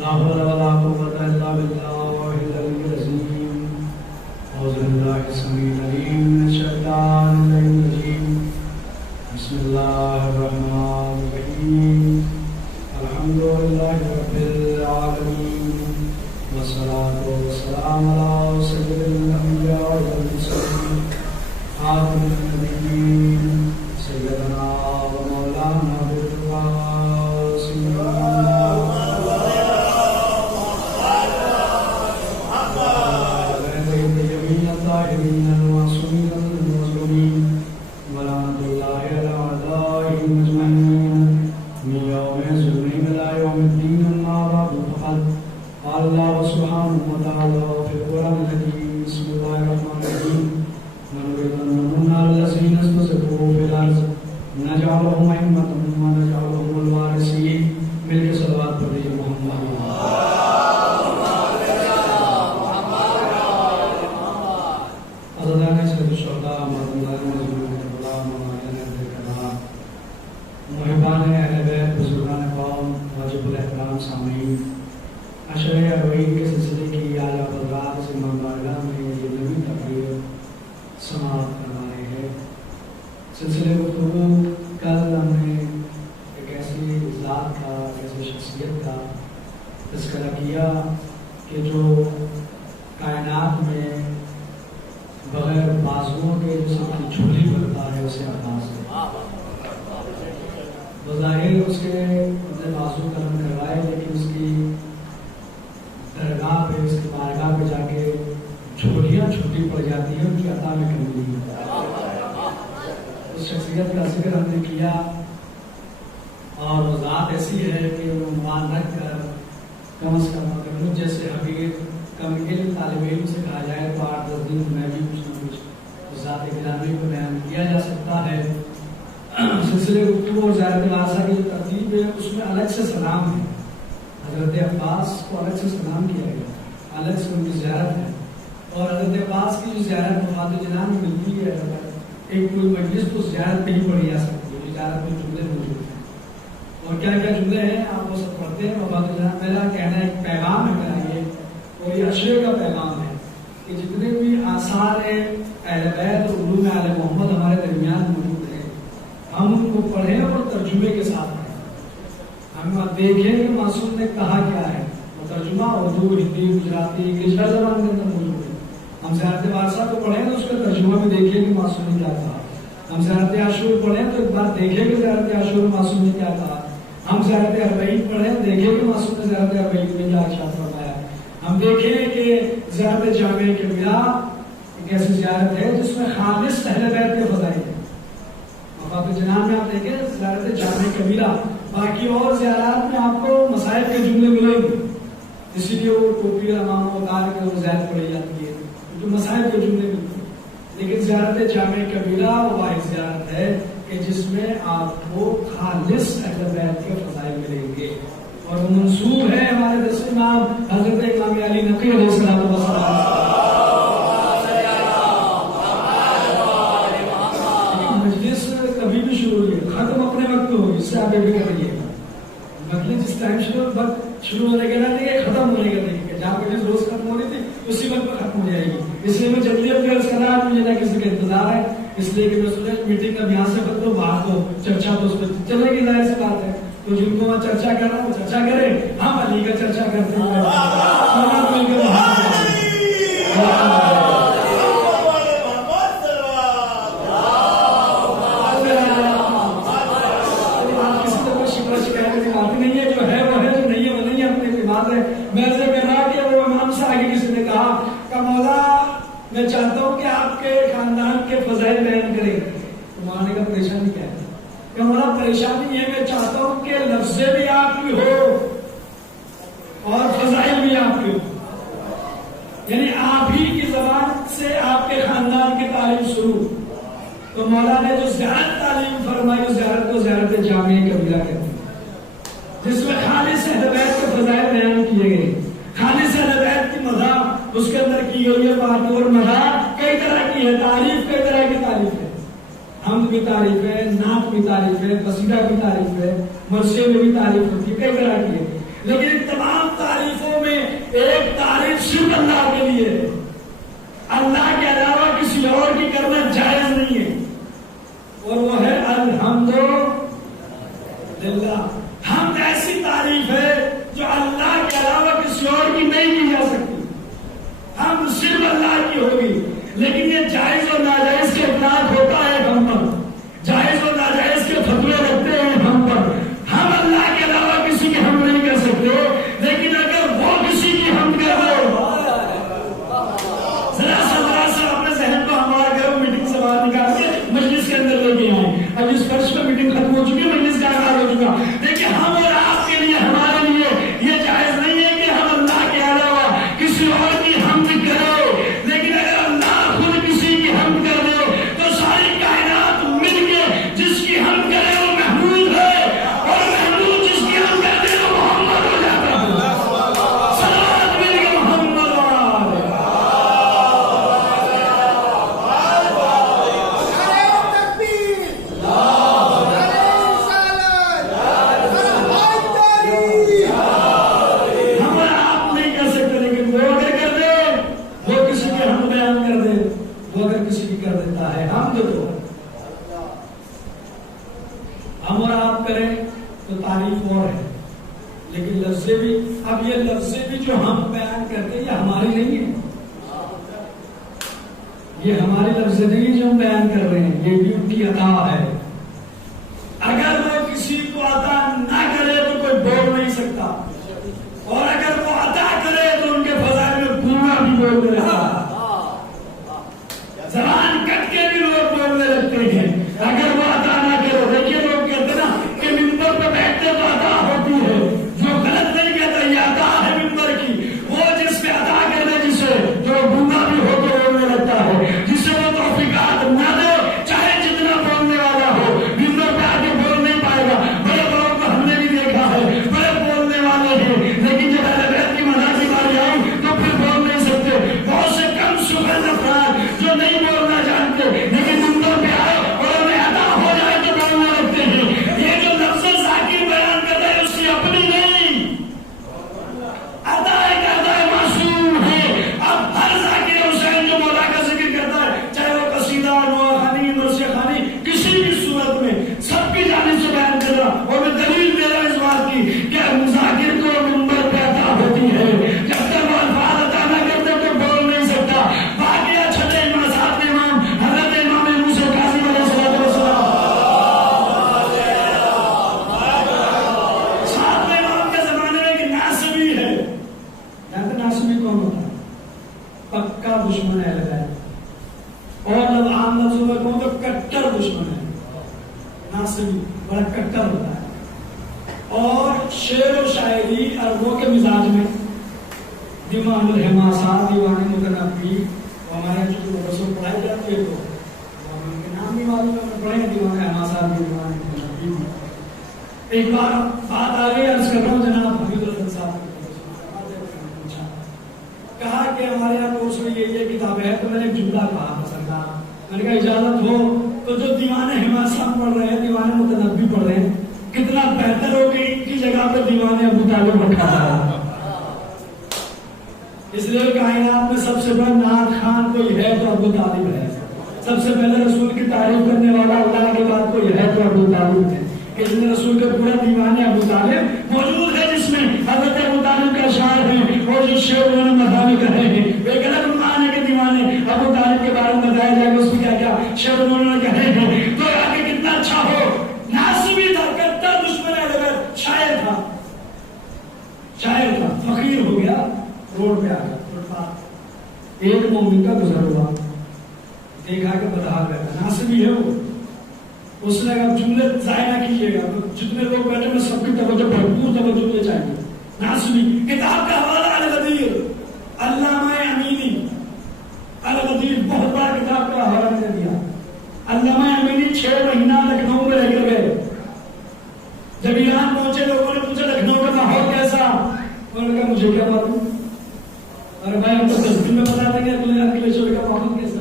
لا حول ولا قوة إلا بالله العلي العظيم. أعوذ بالله السميع العليم من الشيطان الرجيم. بسم الله الرحمن الرحيم. الحمد لله رب العالمين والصلاة والسلام على سيد الأنبياء والمرسلين خاتم النبيين سيدنا ومولانا بالقاسم جميع الطاهرين المعصومين المظلومين ولعنة الله على أعدائهم أجمعين من يوم ظلمهم إلى يوم الدين. أما بعد فقد قال الله سبحانه وتعالى في القرآن الكريم. بسم الله الرحمن الرحيم. ونريد أن نمن على الذين استضعفوا في الأرض ونجعلهم أئمة ونجعلهم الوارثين. مل کے صلوات پڑھیے محمد. عزیزان سید الشہداء مردان مظلومین غلام ممالین کرام محبان اہل بیت بزرگان قوم واجب الاحترام سامعین، عشرہ اربعین کے سلسلے کی اعلیٰ حضرات سے مبارکہ میں یہ نئی تقریر سماعت کروائی ہے. سلسلے گفتگو کل ہم نے ایک ایسی ذات کا، ایسی شخصیت کا تذکرہ کیا کہ جو کائنات میں بغیر بازوؤں کے جسم کی جھولی بھرتا ہے، اسے عباس ہے. بظاہر اس کے اپنے بازو قلم کروائے، لیکن اس کی درگاہ پہ، اس کی بارگاہ پہ جا کے جھولیاں چھوٹی پڑ جاتی ہیں، ان کی عطا میں کمی نہیں ہوتی. اس شخصیت کا ذکر ہم نے کیا، اور وہ ذات ایسی ہے کہ وہ مان رکھ کر کم از کم مجھ جیسے حقیق کم علم طالب علم سے کہا جائے تو 8-10 دن میں بھی کچھ نہ کچھ ذات گرامی کو بیان کیا جا سکتا ہے. سلسلے گفتگو اور زیارت وارثہ کی جو ترتیب ہے اس میں الگ سے سلام ہے. حضرت عباس کو الگ سے سلام کیا گیا، الگ سے ان کی زیارت ہے. اور حضرت عباس کی جو زیارت مفاد جنان میں ملتی ہے، ایک کوئی مجلس تو زیارت پہ ہی پڑھی جا سکتی ہے. زیارت میں جملے موجود ہیں، اور کیا کیا جملے ہیں آپ وہ سب پڑھتے ہیں. مفاد جنان میرا کہنا ایک پیغام ہے میرا یہ، اور یہ عشرے کا پیغام ہے کہ جتنے بھی آثار اہل بیت اور علوم آل محمد ہمارے درمیان موجود ہیں، ہم ان کو پڑھیں اور ترجمے کے ساتھ پڑھیں. ہم دیکھیں کہ معصوم نے کہا کیا ہے. وہ ترجمہ اردو، ہندی، گجراتی، انگلش ہر زبان کے اندر موجود ہے. ہم زیارت وارثہ کو پڑھیں تو اس کا ترجمہ بھی دیکھیں کہ معصوم نے کیا کہا. ہم زیارت عاشور پڑھیں تو ایک بار دیکھیں کہ زیارت عاشور معصوم نے کیا کہا. ہم زیارت اربعین پڑھیں دیکھیں کہ معصوم نے زیارت اربعین میں کیا ارشاد فرمایا. ہم دیکھیں کہ زیارت جامع کبیرہ ایک ایسی زیارت ہے جس میں خالص اہل بیت کے فضائل ہیں. مفاد جنان میں آپ دیکھیں زیارت جامع کبیرہ، باقی اور زیارات میں آپ کو مسائل کے جملے ملیں گے، اسی لیے وہ ٹوپی اور امام اتار کے وہ زیارت پڑھی جاتی ہے جو مسائل کے جملے ملتے ہیں. لیکن زیارت جامع کبیرہ وہ واحد زیارت ہے کہ جس میں آپ کو خالص اہل بیت کے فضائل ملیں گے، اور وہ منسوب ہے ہمارے دس امام حضرت امام علی نقی علیہ السلام. مجلس کبھی بھی شروع ہوئی، ختم اپنے وقت میں ہوگی، اس سے آپ یہ بھی کریے. مجلس جس ٹائم شروع ہونے کے نہ دیکھے، ختم ہونے کے دیکھے. جہاں مجلس روز ختم ہو رہی تھی اسی وقت پر ختم ہو جائے گی. اس لیے میں جلدی اپنے عرض کر رہا ہوں، مجھے نہ کسی کا انتظار ہے، اس لیے کہ میں سوچا میٹنگ کا یہاں سے ختم ہو، باہر تو چرچا تو اس پہ چلے گی، ظاہر سی بات ہے. تو جن کو وہاں چرچا کرنا وہ چرچا کرے، ہم علی کا چرچا کرتے ہیں. میں چاہتا ہوں کہ آپ کے خاندان کے فضائل بیان کریں. تمہارے کا پریشانی کیا ہے؟ کہ ہمارا پریشانی یہ، میں چاہتا ہوں کہ لفظیں بھی آپ کی ہو اور فضائل بھی آپ کی ہو، یعنی آپ ہی کی زبان سے آپ کے خاندان کی تعلیم شروع. تو مولا نے جو زیارت تعلیم فرمائی، اس زیارت کو زیارت جامع کبیرہ کہتے ہیں، جس میں خالص اہل بیت کے فضائل بیان کیے گئے. خالص اہل بیت کی مدح اس کے اندر کی گئی ہے. بات اور مدح کئی طرح کی ہے، تعریف کئی طرح کی تعریف ہے. حمد بھی تعریف ہے، نعت بھی تعریف ہے، قصیدہ بھی تعریف ہے، مرثیے میں بھی تعریف ہوتی ہے، کئی طرح کی ہے. لیکن ان تمام تعریفوں میں ایک تعریف صرف اللہ کے لیے ہے. اللہ کے علاوہ کسی اور کی کرنا جائز نہیں ہے، اور وہ ہے الحمد للہ. حمد ایسی تعریف ہے جو اللہ کے علاوہ کسی اور کی نہیں کی جا سکتی. ہم صرف اللہ کی ہوگی، لیکن یہ جائز اور ناجائز کے اطلاق ہوتا ہے ہم پر، جائز اور ناجائز کے فتوے رکھتے ہیں ہم پر. ہم اللہ کے علاوہ کسی کی ہم نہیں کر سکتے، لیکن اگر وہ کسی کی ہم کر رہے ذرا سا اپنے ذہن کو ہمارا کرو، میٹنگ سے باہر نکال کے مجلس کے اندر لے کے آئیں. اب اس فرش پہ میٹنگ ختم ہو چکی ہے، مجلس کا آغاز ہو چکا. دیکھیں ہم اور آپ کے لیے، ہمارے لیے یہ جائز نہیں ہے کہ ہم اللہ کے علاوہ کسی اور کی حمد کریں، لیکن اگر اللہ خود کسی کی حمد کر دے تو ساری کائنات مل کے جس کی حمد کرے وہ محمود ہے، اور محمود جس کی حمد کر دے وہ محمد ہو جاتا ہے. صلوات مل کے محمد ہم اور آپ کریں تو تعریف اور ہے، لیکن لفظیں بھی، اب یہ لفظیں بھی جو ہم بیان کرتے ہیں یہ ہماری نہیں ہے، یہ ہماری لفظیں نہیں ہے جو ہم بیان کر رہے ہیں، یہ بھی ان کی عطا ہے. اگر وہ کسی کو عطا نہ کرے تو کوئی بول نہیں سکتا، اور اگر وہ عطا کرے تو ان کے فضائل میں گونگا بھی بولتے رہتا ہے. زبان کٹ کے بھی لوگ بولنے لگتے ہیں اگر وہ عطا نہ کرو. دیکھیے لوگ کہتے نا کہ ممبر پہ بیٹھتے تو عطا ہوتی ہے، جو غلط نہیں کہتا یہ عطا ہے ممبر کی. وہ جس پہ عطا کر دے، جسے جو گونگا بھی ہو کے بولنے لگتا ہے، جسے وہ توفیقات نہ دے چاہے جتنا بولنے والا ہو، ممبر پہ آ کے بول نہیں پائے گا. بڑے بڑوں کو ہم نے بھی دیکھا ہے، بڑے بولنے والے ہیں، لیکن جب اہل بیت کی مدح کی باری آئی تو پھر بول نہیں سکتے. بہت سے کم سخن افراد جو نہیں بولنا جانتے لیکن ممبر پہ آئے اور انہیں عطا ہو جائے تو بولنے لگتے ہیں. یہ جو لفظ ذاکر بیان کر رہے ہیں اس کی اپنی نہیں، عطا ایک عطا معصوم ہے. اب ہر ذاکر حسین جو مولا کا ذکر کرتا ہے، چاہے وہ قصیدہ، نوحانی، مرثیہ خوانی، کسی بھی صورت میں سب کی جانب سے بیان کر رہا، اور میں دلیل دے رہا اس بات کی کہ ذاکر کو ممبر پہ عطا ہوتی ہے. جب تک وہ الفاظ عطا نہ کرتے تو بول نہیں سکتا. باقی چھٹے امام، ساتویں امام حضرت امام موسیٰ کاظم علیہ السلام، ساتویں امام کے زمانے میں ایک ناصبی ہے. جانتے ناصبی کون ہوتا ہے؟ پکا دشمن ہے اہل بیت، اور جب عام لفظوں میں کہوں تو کٹر دشمن ہے. ناصبی بڑا کٹر ہوتا ہے، اور شعر و شاعری عربوں کے مزاج میں دیوان الحماسات، دیوان متنبی، ہمارے جو رسول پڑھائی جاتی ہے تو ان کے نام بھی معلوم ہے، پڑھیں دیوان الحماسات، دیوان متنبی. ایک بار بات آ گئی، عرض کر رہا ہوں جناب حمید الحسن صاحب کہا کہ ہمارے یہاں کورس میں یہ کتاب ہے، تو میں نے ایک جملہ کہا پسند، میں نے کہا اجازت ہو تو جو دیوان حماسات پڑھ رہے ہیں، دیوان متنبی پڑھ رہے ہیں، کتنا بہتر ہو کہ ان کی جگہ پہ دیوان ابو طالب رکھا ہے. اس لیے کائنات میں سب سے بڑا نعت خان کوئی ہے تو ابو طالب ہے. سب سے پہلے رسول کی تعریف کرنے والا اللہ کے بعد کوئی ہے تو ابو طالب ہے. اس میں رسول کا پورا دیوان ابو طالب موجود ہے، جس میں حضرت ابو طالب کا اشعار ہے، اور جو شعر انہوں نے مدح میں کہے ہیں. ایک الگ عنوان ہے کہ دیوانے ابو طالب کے بارے میں بتایا جائے گا، اس میں کیا کیا شعر انہوں نے کہے ہیں. تو آگے کتنا اچھا ہو. ناصبی تھا، کٹر دشمن ہے، شاعر تھا، شاعر تھا، فقیر ہو گیا، روڈ پہ آ گیا. ایک مومن کا گزر ہوا، دیکھا کہ بدہا گیا، ناصبی ہے وہ. اس نے کہا جملے ضائع نہ کیجیے گا، جتنے لوگ بیٹھے میں سب کی توجہ بھرپور توجہ مجھے چاہیے. ناصبی کتاب کا حوالہ الغدیر، علامہ امینی الغدیر، بہت بڑا کتاب کا حوالہ دے دیا. علامہ امینی 6 مہینہ لکھنؤ میں رہ کر گئے. جب ایران پہنچے لوگوں نے پوچھا لکھنؤ کا ماحول کیسا، انہوں نے کہا مجھے کیا معلوم، اور بھائی ہم تو 10 دن میں بتا دیں گے اگلے شعبے کا ماحول کیسا.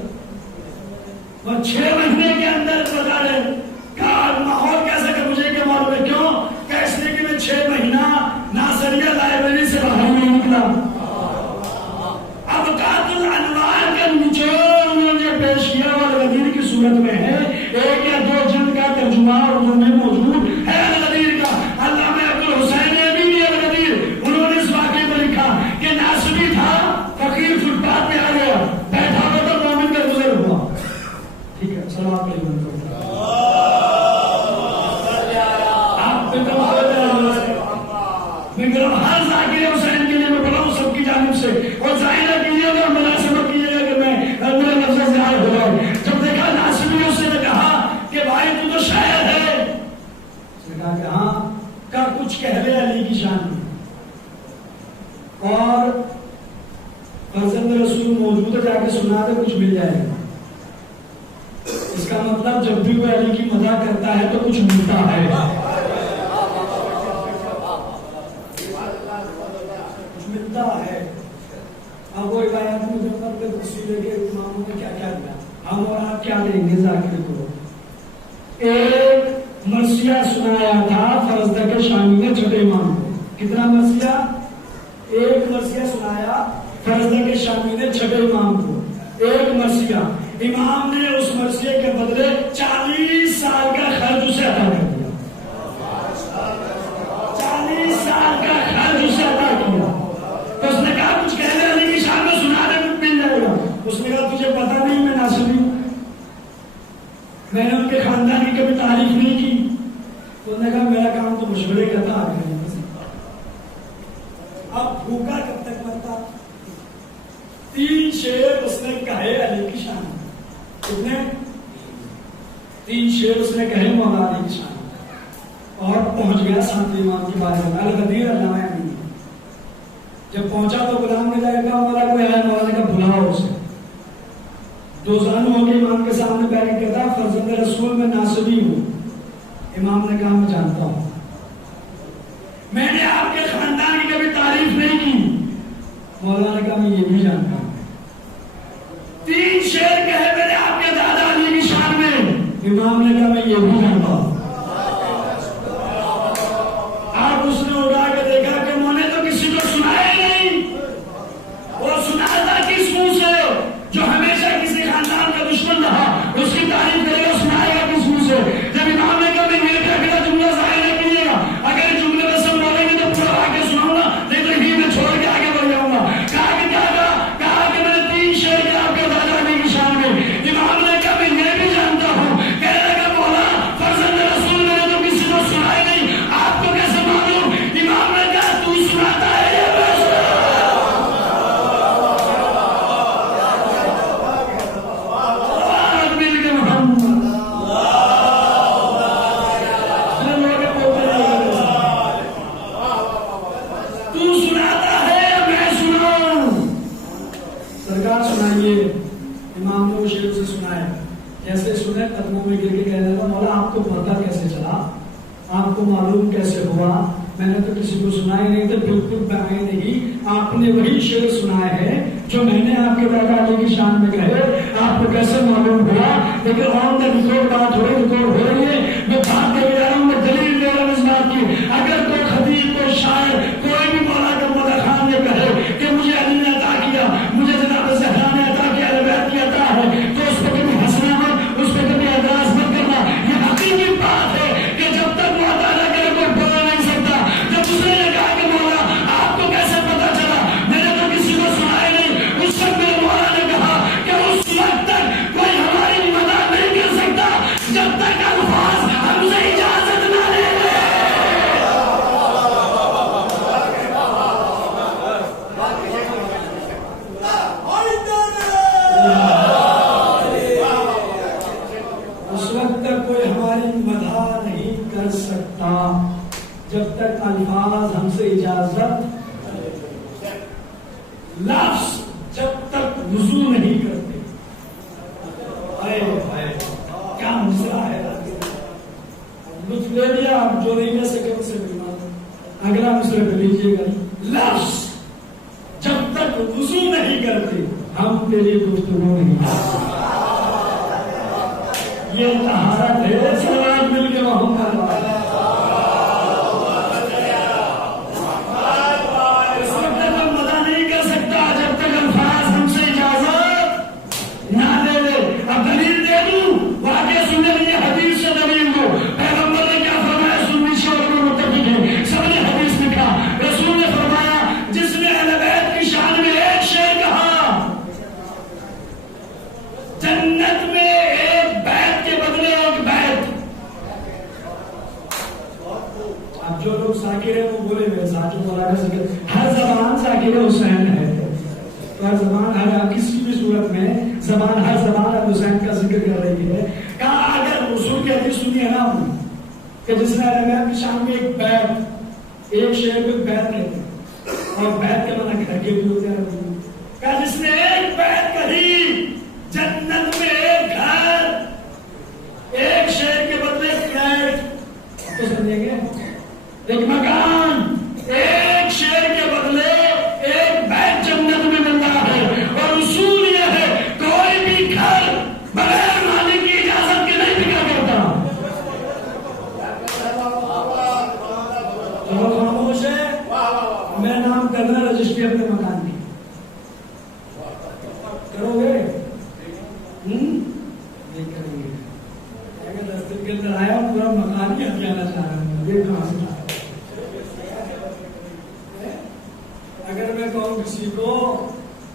اور 6 مہینے کے اندر بتا رہے ماحول کیسا کہ مجھے کیا معلوم ہے. کیوں کہ اس لیے کہ میں 6 مہینہ ناصریہ ترجمہ اردو میں موجود ہے الغدیر کا. علامہ عبدالحسین نبوی بھی الغدیر انہوں نے اس واقعے کو لکھا کہ ناصبی تھا، فقیر فٹ پاتھ پہ آ گیا، بیٹھا ہوا تو مومن کا گزر ہوا. ٹھیک ہے، صلوات علیہ وسلم. ہر ذاکر حسین کے لیے میں بڑا ہوں سب کی جانب سے، اور ظاہرہ کیجیے گا، مناسبت کیجیے گا کہ میں میرے لفظ ظاہر ہو جاؤں. جب دیکھا ناصبی اس نے کہا کہ بھائی تو شاعر ہے، اس نے کہا کہ ہاں، کا کچھ کہہ لے علی کی شان میں. اور فرزند رسول موجود ہے، جا کے سنا دے، کچھ مل جائے گا. اس کا مطلب جب بھی وہ علی کی مدح کرتا ہے تو کچھ ملتا ہے، ملتا ہے. اب وہ روایات میں جو پر تفصیل کے اماموں نے کیا کیا دیا، ہم اور آپ کیا دیں گے ذاکر کو. ایک مرثیہ سنایا تھا فرزدق شامی نے چھٹے امام کو. کتنا مرثیہ؟ ایک مرثیہ سنایا فرزدق شامی نے چھٹے امام کو. ایک مرثیہ امام نے اس مرثیے کے بدلے 40 سال کا خرچ اسے عطا کر دیا. 40 سال کا خرچ اسے عطا کیا. تو اس نے کہا کچھ کہہ رہے علی کی شان میں سنا دے، کچھ مل جائے گا. اس نے کہا تجھے پتا نہیں میں ناصبی ہوں، میں نے ان کے خاندان کی کبھی تعریف نہیں کی. تو انہوں نے کہا میرا کام تو مشورے کا تھا. اب بھوکا کب تک مرتا؟ 3 شعر اس نے کہے علی کی شان میں. کتنے؟ 3 شعر اس نے کہے مولا علی کی شان میں. اور پہنچ گیا ساتویں امام کے بارے میں الغدیر علامہ علی. جب پہنچا تو غلام نے جا کے کہا مولا کوئی آیا. مولا نے کہا بلاؤ اسے. 2 زانو ہو کے امام کے سامنے بیٹھ کے کہتا فرزند رسول میں ناصبی ہوں. امام نے کہا میں جانتا ہوں، میں نے آپ کے خاندان کی کبھی تعریف نہیں کی. مولا نے کہا میں یہ بھی جانتا ہوں. 3 شعر کہے میں نے آپ کے دادا علی کی شان میں. امام نے کہا میں یہ بھی جانتا ہوں. آپ اس نے اڑا کے دیکھا کہ انہوں نے تو کسی کو سنایا نہیں. وہ سنایا تھا کس منہ سے؟ جو ہمیشہ کسی خاندان کا دشمن رہا اس کی تعریف کرے گا. سنائے گا کس منہ سے؟ جب امام نے کہا میں یہ کہا جملہ ظاہر نہیں کیجیے گا، اگر جملے میں سب بولیں گے تو پورا آگے سناؤں گا، نہیں تو ہی میں چھوڑ کے آگے بڑھ جاؤں گا. کہا کہ کیا کہا کہ میں نے 3 شعر کیا آپ کے دادا علی کی شان میں. امام نے کہا میں یہ بھی جانتا ہوں. کہنے لگا مولا فرزند رسول میں نے تو کسی کو سنایا نہیں، آپ کو کیسے معلوم؟ امام نے کہا تو سناتا ہے یہ میں قدموں میں گر کے کہنے لگا مولا آپ کو پتہ کیسے چلا، آپ کو معلوم کیسے ہوا؟ میں نے تو کسی کو سنا ہی نہیں تھا. بالکل بعین ہی آپ نے وہی شعر سنائے ہیں جو میں نے آپ کے دادا علی کی شان میں کہے. آپ کو کیسے معلوم ہوا؟ لیکن آن دا ریکارڈ بات ہو رہی ہے. میں بات دے رہا ہوں، میں دلیل دے رہا ہوں اس بات کی. اگر کوئی خطیب، کوئی شاعر، کوئی بھی مولا کا مولا خان نے کہے کہ مجھے علی نے عطا کیا، مجھے جناب زہرا نے عطا کیا، روایت کی عطا ہے، تو اس پہ کبھی ہنسنا مت، اس پہ کبھی اعتراض مت کرنا. یہ حقیقی بات ہے کہ جب تک وہ عطا نہ کرے کوئی بول نہیں سکتا. جب اس نے یہ کہا کہ مولا آپ کو کیسے پتا چلا، میں نے تو کسی کو سنایا نہیں، اس وقت میرے مولا نے کہا کہ اس وقت تک کوئی ہماری مدد نہیں کر سکتا جب تک الفاظ ہم سے اجازت نہ لے لے. اس وقت تک کوئی ہماری مدد نہیں کر سکتا جب تک الفاظ ہم سے اجازت، لفظ جب تک وضو نہیں کرتے. کیا مسئلہ ہے، لطف لے لیا. آپ جو نہیں لے سکے اسے اگلا مسئلہ پہ لیجیے گا. لفظ جب تک وضو نہیں کرتے ہم تیری گفتگو نہیں کرتے. یہ طہارت ہے. سلام مل کے محمد اس وقت تک ہم مزہ نہیں کر سکتا جب تک الفاظ ہم سے اجازت نہ دے دے. اب دلیل دے دوں، واقعہ سننے لیے حدیث سے دلیل دو. ذاکر ہے وہ بولے میرے ساتھ جو مولا کا ذکر ہر زبان ذاکر حسین ہے تو ہر زبان ہر کسی بھی صورت میں زبان ہر زبان اب حسین کا ذکر کر رہی ہے. کہا اگر رسول کی حدیث سنی ہے نا کہ جس نے علیہ کی شان میں ایک بیت ایک شعر کو بیت کہتے ہیں اور بیت کے معنی دھگے بھی ہوتے ہیں. کہا جس نے ایک بیت کہی جنت میں ایک گھر ایک شہر کے بدلے فلیٹ تو سمجھیں گے ایک مکان ایک شہر کے بدلے ایک بیت جنت میں ملتا ہے. اور اصول یہ ہے کوئی بھی گھر بغیر مالک کی اجازت کے نہیں بکا کرتا. چلو خاموش ہے میں نام کرنا رجسٹری اپنے مکان کی کرو گے نہیں کریں گے. اگر 10 دن کے اندر آیا پورا مکان ہی ہتھیانا چاہ رہا ہوں یہ کہاں سے لا اگر میں کہوں کسی کو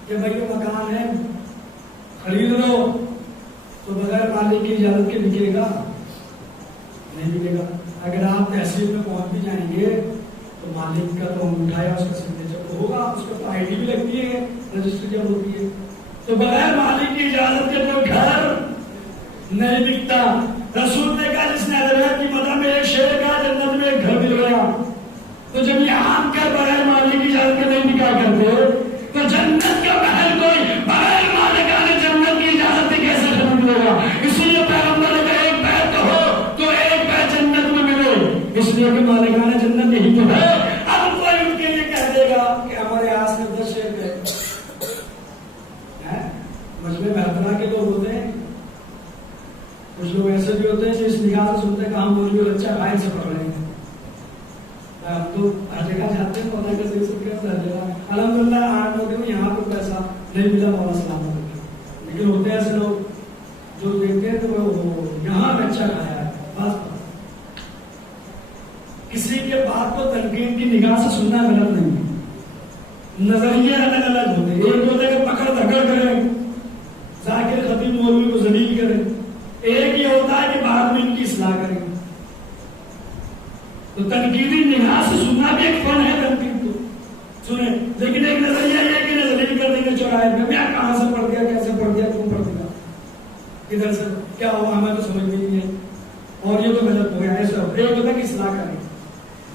کہ بھائی یہ مکان ہے خرید لو تو بغیر مالک کی اجازت کے بکے گا نہیں بکے گا. اگر آپ تحصیل میں پہنچ بھی جائیں گے تو مالک کا تو اٹھایا اس کا سگنیچر تو ہوگا اس کو تو آئی ڈی بھی لگتی ہے رجسٹری جب ہوتی ہے تو بغیر مالک کی اجازت کے کوئی گھر نہیں بکتا. رسول نے کہا جس نے حضرت کی مدد میں ایک شعر کہا جنت میں ایک گھر مل گیا. تو جب یہ عام کر بغیر مالک کی اجازت کے نہیں نکاح کرتے تو جنت کا محل کوئی بغیر مالکان جنت کی اجازت کے کیسے خرید لے گا. اس لیے پیغمبر نے کہا ایک بیت ہو تو ایک بیت جنت میں ملے اس لیے کہ مالکان جنت یہی تو ہے. اب کوئی ان کے لیے کہہ دے گا کہ ہمارے آس میں 10 شعر ہے مجمع محترہ کے لوگ ہوتے ہیں کچھ لوگ ایسے بھی ہوتے ہیں جو اس نگاہ سے سنتے ہیں کہ ہم مولوی بچہ بھائی سے پڑھ رہے ہیں. ہم تو ہر جگہ جاتے ہیں مولا کے ذکر سن کے ہر جگہ الحمدللہ 8 لوگوں میں یہاں پہ پیسہ نہیں ملا مولا سلامت لیکن ہوتے ہیں ایسے لوگ جو دیکھتے ہیں تو وہ یہاں بچہ کھایا ہے بس کسی کے بات کو تنقید کی نگاہ سے سننا غلط نہیں ہے. نظریے الگ الگ ہوتے ہیں. ایک ہوتے ہیں کہ پکڑ دھکڑ کریں ذاکر خطیب مولوی کو ذلیل کریں. ایک یہ ہوتا ہے کہ بعد میں ان کی اصلاح کریں. تو تنقیدی نگاہ سے سننا بھی ایک فن ہے تنقید تو سنیں لیکن ایک نظریہ یہ کہ ذلیل کر دیں گے چوراہے پہ میں کہاں سے پڑھ دیا کیسے پڑھ دیا کیوں پڑھ دیا کدھر سے کیا ہوا ہمیں تو سمجھ میں نہیں ہے اور یہ تو غلط ہو گیا ایسا. ایک ہوتا ہے کہ اصلاح کریں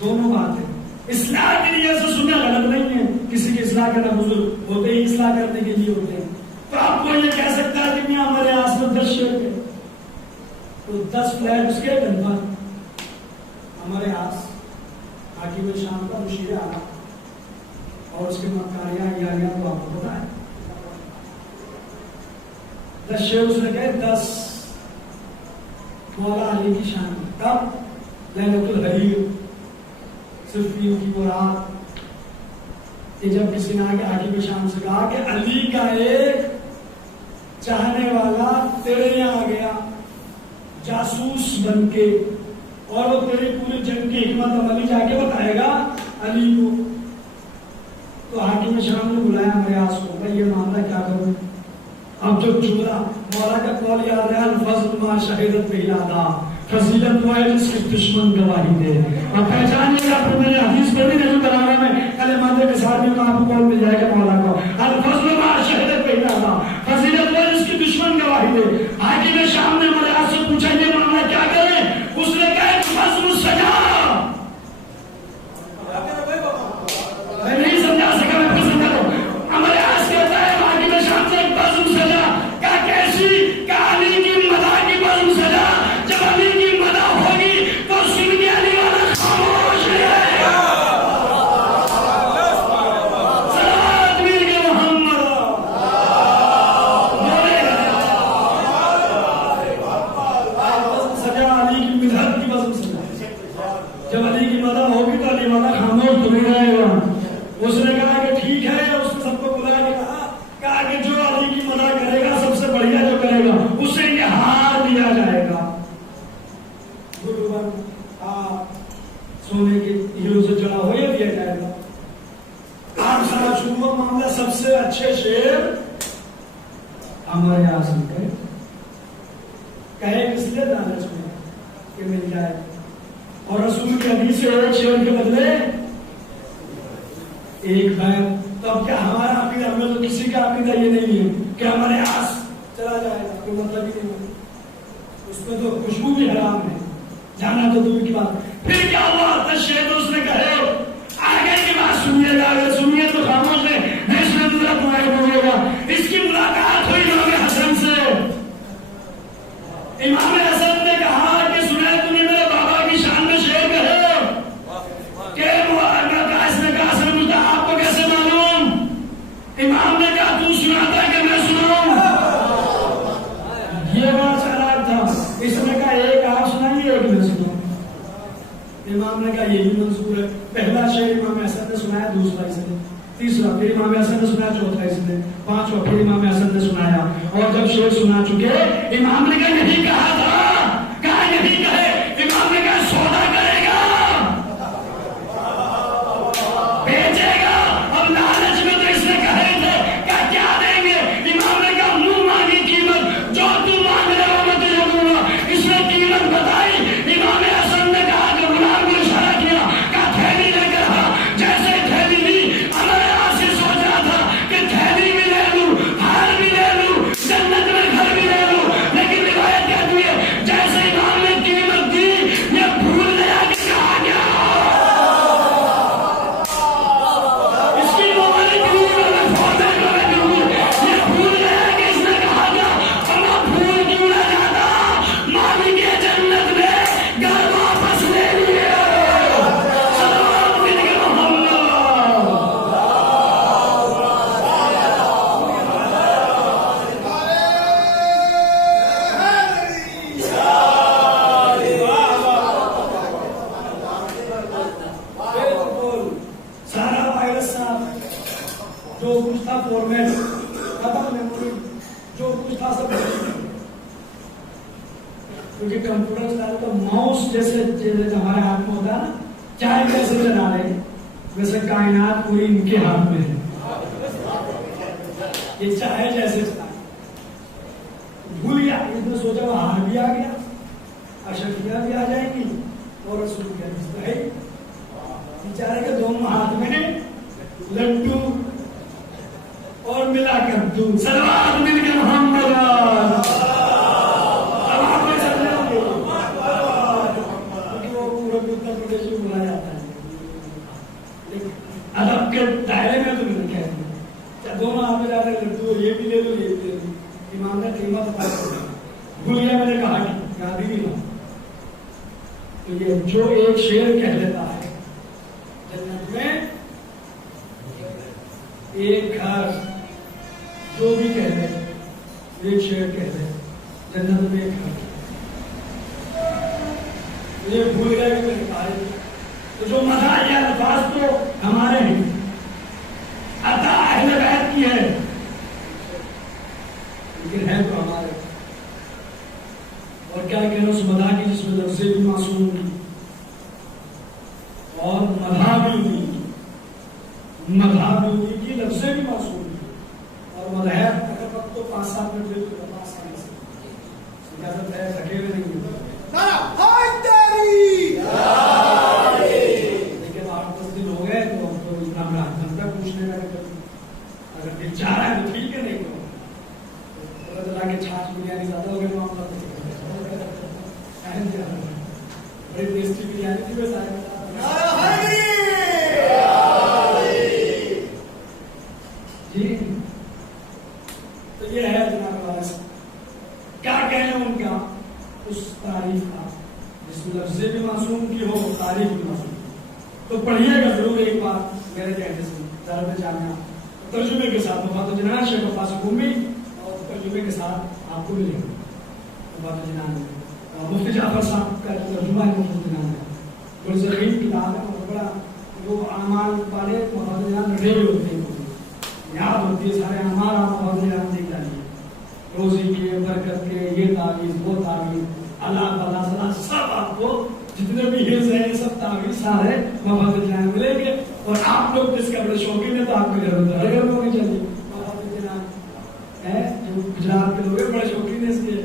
دونوں بات ہے. اصلاح کے لیے سے سننا غلط نہیں ہے. کسی کی اصلاح کرنا بزرگ ہوتے ہی اصلاح کرنے کے لیے ہوتے ہیں. تو آپ کو یہ کہہ سکتا ہے کہ ہمارے آس میں 10 شعر کے تو 10 فلیٹ اس کے دنبا ہمارے آس حاکم شام کا مشیر آنا اور اس کے مکاریاں یاریاں تو آپ کو پتا ہے 10 شعر اس نے کہے 10 مولا علی کی شان تب لینت الحریر صرف ان کی مراد کہ جب کسی نے آگے حاکم شام سے کہا کہ علی کا ایک چاہنے والا تیرے یہاں آ گیا جاسوس بن کے اور وہ تیری پوری جنگ کی حکمت عملی جا کے بتائے گا علی کو. تو حاکم شام نے بلایا میاس کو میں یہ معاملہ کیا کروں. اب جب جملہ مولا کا قول یاد ہے الفضل ما شہادت پہ یادا فضیلت وہ ہے جس کے دشمن گواہی دے. اب پہچانیے گا پھر میں نے حدیث پڑھی نہیں بتا رہا میں کلمات کے ساتھ میں آپ کو قول مل جائے گا مولا کو الفضل ما شہادت پہ یادا فضیلت وہ ہے جس کے دشمن گواہی دے. حاکم شام نے میاس سے پوچھا یہ معاملہ کیا کریں. اس نے کہا فضل سجا میں نہیں سمجھا سکا میں پھر سمجھا دوں. ہمارے آس کہتا ہے حاکم شام سے ایک فضل سجا کیا کیسی کہ علی کی مدح کی فضل سجا جب علی کی مدح ہوگی تو سن کے علی والا خاموش رہے گا. صلوات مل کے محمد بولے سجا علی کی مدحت کی فضل سجا جب علی کی مدح ہوگی تو علی والا خاموش تو نہیں رہے گا. اس نے کہا کہ ٹھیک ہے اس نے سب کو بلا کے کہا کہ جو علی کی مدح کرے گا سب سے بڑھیا جو کرے گا اسے یہ ہار دیا جائے گا. سونے کے ہیرو سے جڑا ہو یہ دیا جائے گا. آپ سارا شروع معاملہ سب سے اچھے شعر ہمارے یہاں سن کہے کس لیے دانش میں کہ مل جائے اور رسول کی حدیث سے ایک شعر کے بدلے ایک بیت. تو اب کیا ہمارا عقیدہ، ہمیں تو کسی کا عقیدہ یہ نہیں ہے کہ ہمارے آس چلا جائے گا، کوئی مطلب ہی نہیں ہے. اس میں تو خوشبو بھی حرام ہے، جانا تو دور کی بات. پھر کیا ہوا؟ تشہد اس نے کہے آگے کی بات سنیے گا، اگر سنیے تو خاموش ہے، اس میں دوسرا تمہارے بولے گا. اس کی ملاقات ہوئی امام حسن سے. امام حسن نے کہا کہ سنا تم نے میرے بابا کی شان میں شعر کہے کہ اس نے کہا سر مجھے آپ کو کیسے معلوم؟ امام نے کہا تم سناتا کہ میں سناؤں؟ یہ بڑا چالاک تھا. اس نے کہا ایک آپ سنائیے ایک میں سناؤں. امام نے کہا یہی منظور ہے. پہلا شعر امام حسن نے سنایا، دوسرا اس نے، تیسرا پھر امام حسن نے سنایا، چوتھا اس نے، پانچواں پھر امام حسن نے سنایا. اور جب شعر سنا چکے امام نے کہا یہی کہا تھا، کہا یہی کہے. امام نے کہا سودا کرے گا، بیچے گا. اب لالچ میں تو اس نے کہے تھے کہ کیا دیں گے؟ امام نے کہا منہ مانگی قیمت، جو تم مانگ رہے ہو میں تجھے دوں گا. اس نے قیمت بتائی. امام حسن نے کہا کہ غلام کو اشارہ کیا، کہا تھیلی لے کر آ. جیسے تھیلی لی، ہمارے آج سے سوچ رہا تھا کہ تھیلی بھی لے لوں، ہار بھی لے لوں، جنت میں گھر بھی لے لوں. لیکن روایت کہتی ہے جیسے امام نے قیمت دی، یہ بھول گیا کہ کہا گیا اس کی مبارک قیمت میں فوجیں کو میں دوں گی. یہ بھول گیا کہ اس نے کہا گیا. اور میں بھول کیوں نہ جاتا، مالک جنت میں گھر واپس لے لیے. صلوات مل کے محمد. سارا وائرس صاحب جو کچھ تھا فارمیٹ ختم، میموری جو کچھ تھا سب کیونکہ کمپیوٹر چلا رہے تو ماؤس جیسے ہمارے ہاتھ میں ہوتا ہے نا، چائے کیسے چلا رہے ویسے کائنات پوری ان کے ہاتھ میں ہے. یہ چائے جیسے چلا بھول گیا. اس نے سوچا وہ ہار بھی آ گیا، اشرفیہ بھی آ جائیں گی اور رسول کی حدیث تو ہے. بیچارے کے دونوں ہاتھ میں لڈو اور ملا کر دوں. صلوات مل کے محمد. اب آپ میں چل رہے ہوں گے کیونکہ وہ پورے اتر پردیش میں بولا جاتا ہے. لیکن ادب کے دائرے میں تو میں نے کہہ دیا دونوں ہاتھ میں جا رہے لڈو، یہ بھی لے لو یہ بھی لے لو. امام نے قیمت بھول گیا. میں نے کہا کہ یاد ہی نہیں. تو یہ جو ایک شعر کہہ لیتا ہے جنت میں ایک گھر، جو بھی کہہ دے ایک شعر کہہ دے جنت میں ایک گھر. یہ بھول گیا کہ میرے بھائی. تو جو مزہ یہ الفاظ تو ہمارے ہیں، عطا اہل بیت کی ہے لیکن ہے تو ہمارے. اور کیا کہنا اس مدح کی جس میں لفظ بھی معصوم کی اور مدح بھی ہوئی کی لفظ بھی معصوم کی. اور مدح وقت تو 5-7 منٹ لے تو اجازت ہے، تھکے ہوئے نہیں ہوتے. لیکن 8-10 دن ہو گئے تو ہم تو اتنا بڑا گھنٹہ پوچھنے لگے. اگر دل چاہ رہا ہے تو ٹھیک ہے، نہیں تو اللہ تعالیٰ کے چھاچ بریانی زیادہ ہو گئے معاملہ. بڑی ٹیسٹی بریانی تھی بس. جی تو یہ ہے جناب وارث. کیا کہیں ان کا اس تعریف کا جس میں لفظ بھی معصوم کی ہو، تعریف بھی معصوم. تو پڑھیے گا ضرور ایک بار میرے کہنے سے دارالعلوم جامعہ ترجمے کے ساتھ. وفات جنان شیخ عباس قمی اور ترجمے کے ساتھ آپ کو ملے گا. وفات جنان مفتی جعفر صاحب کا ترجمہ ہے. مفتی جنان ہے بڑی ضخیم کتاب ہے اور بڑا وہ اعمال والے وفات جنان رٹے ہوئے ہوتے ہیں، یاد ہوتی ہے سارے اعمال. آپ وفات جنان دیکھ جائیے، روزی کے، برکت کے، یہ تعویذ وہ تعویذ، اللہ تعالیٰ سب آپ کو جتنے بھی حصے ہیں سب تعویذ سارے وفات جنان ملیں گے. اور آپ لوگ جس کا بڑے شوقین ہے تو آپ کی ضرورت ہے، اگر ہونی چاہیے. وفات جنان ہے جو گجرات کے لوگ بڑے شوقین ہیں اس کے.